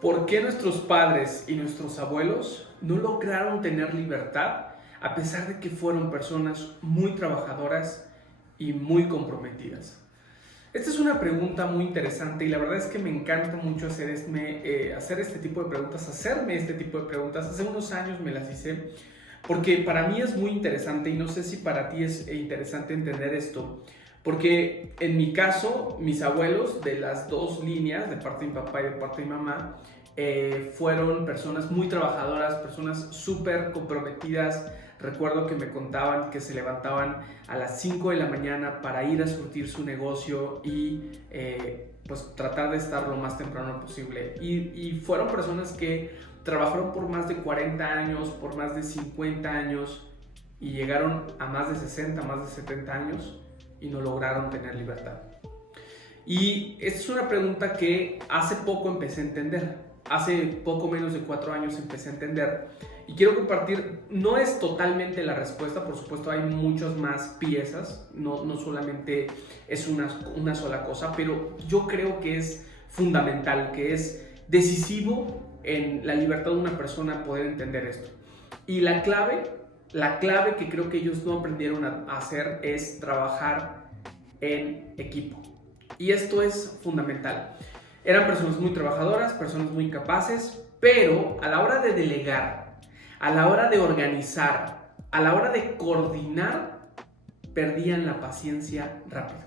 ¿Por qué nuestros padres y nuestros abuelos no lograron tener libertad a pesar de que fueron personas muy trabajadoras y muy comprometidas? Esta es una pregunta muy interesante y la verdad es que me encanta mucho hacerme este tipo de preguntas, hacerme este tipo de preguntas. Hace unos años me las hice porque para mí es muy interesante y no sé si para ti es interesante entender esto. Porque en mi caso, mis abuelos de las dos líneas, de parte de mi papá y de parte de mi mamá, fueron personas muy trabajadoras, personas súper comprometidas. Recuerdo que me contaban que se levantaban a las 5 de la mañana para ir a surtir su negocio y pues tratar de estar lo más temprano posible. Y fueron personas que trabajaron por más de 40 años, por más de 50 años y llegaron a más de 60, más de 70 años y no lograron tener libertad. Y esta es una pregunta que hace poco empecé a entender. Hace poco menos de 4 años empecé a entender y quiero compartir, no es totalmente la respuesta, por supuesto hay muchas más piezas, no solamente es una sola cosa, pero yo creo que es fundamental, que es decisivo en la libertad de una persona poder entender esto. Y la clave que creo que ellos no aprendieron a hacer es trabajar en equipo. Y esto es fundamental. Eran personas muy trabajadoras, personas muy capaces, pero a la hora de delegar, a la hora de organizar, a la hora de coordinar, perdían la paciencia rápido.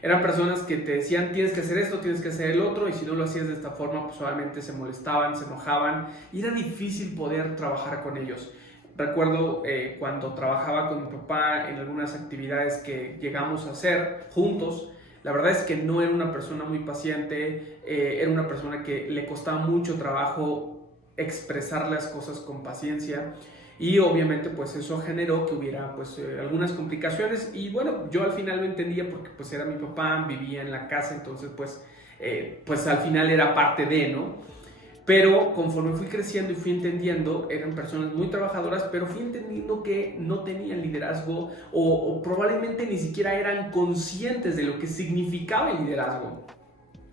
Eran personas que te decían, tienes que hacer esto, tienes que hacer el otro, y si no lo hacías de esta forma, pues obviamente se molestaban, se enojaban, y era difícil poder trabajar con ellos. Recuerdo cuando trabajaba con mi papá en algunas actividades que llegamos a hacer juntos. La verdad es que no era una persona muy paciente, era una persona que le costaba mucho trabajo expresar las cosas con paciencia y obviamente pues eso generó que hubiera pues algunas complicaciones y bueno, yo al final lo entendía porque pues era mi papá, vivía en la casa, entonces pues al final era parte de, ¿no? Pero conforme fui creciendo y fui entendiendo, eran personas muy trabajadoras, pero fui entendiendo que no tenían liderazgo o probablemente ni siquiera eran conscientes de lo que significaba el liderazgo.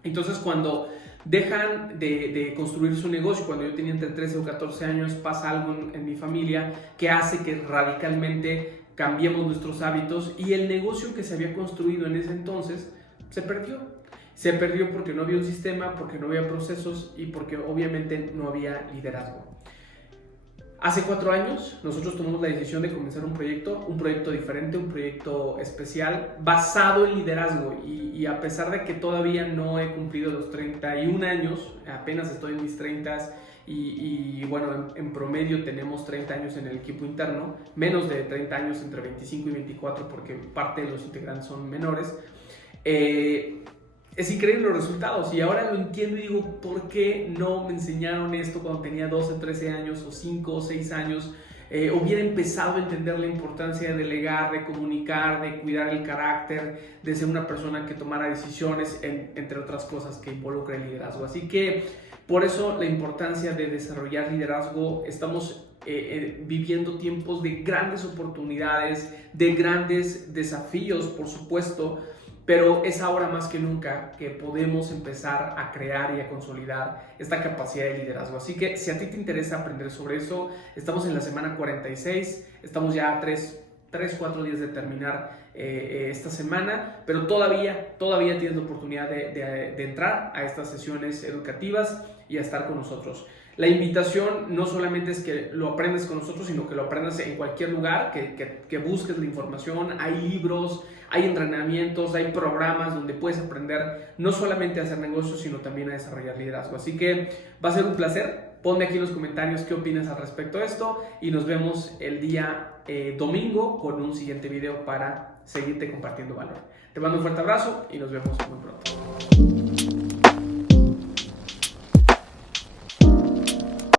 Entonces cuando dejan de construir su negocio, cuando yo tenía entre 13 o 14 años, pasa algo en mi familia que hace que radicalmente cambiemos nuestros hábitos y el negocio que se había construido en ese entonces se perdió. Se perdió porque no había un sistema, porque no había procesos y porque obviamente no había liderazgo. Hace 4 años nosotros tomamos la decisión de comenzar un proyecto diferente, un proyecto especial basado en liderazgo y a pesar de que todavía no he cumplido los 31 años, apenas estoy en mis 30 y bueno, en promedio tenemos 30 años en el equipo interno, menos de 30 años, entre 25 y 24 porque parte de los integrantes son menores. Es increíble los resultados y ahora lo entiendo y digo, ¿por qué no me enseñaron esto cuando tenía 12, 13 años o 5 o 6 años? Hubiera empezado a entender la importancia de delegar, de comunicar, de cuidar el carácter, de ser una persona que tomara decisiones, entre otras cosas que involucra el liderazgo. Así que por eso la importancia de desarrollar liderazgo. Estamos viviendo tiempos de grandes oportunidades, de grandes desafíos, por supuesto, pero es ahora más que nunca que podemos empezar a crear y a consolidar esta capacidad de liderazgo. Así que si a ti te interesa aprender sobre eso, estamos en la semana 46, estamos ya a 4 días de terminar esta semana, pero todavía tienes la oportunidad de entrar a estas sesiones educativas y a estar con nosotros. La invitación no solamente es que lo aprendas con nosotros, sino que lo aprendas en cualquier lugar, que busques la información. Hay libros, hay entrenamientos, hay programas donde puedes aprender no solamente a hacer negocios, sino también a desarrollar liderazgo. Así que va a ser un placer. Ponme aquí en los comentarios qué opinas al respecto de esto y nos vemos el día domingo con un siguiente video para seguirte compartiendo valor. Te mando un fuerte abrazo y nos vemos muy pronto.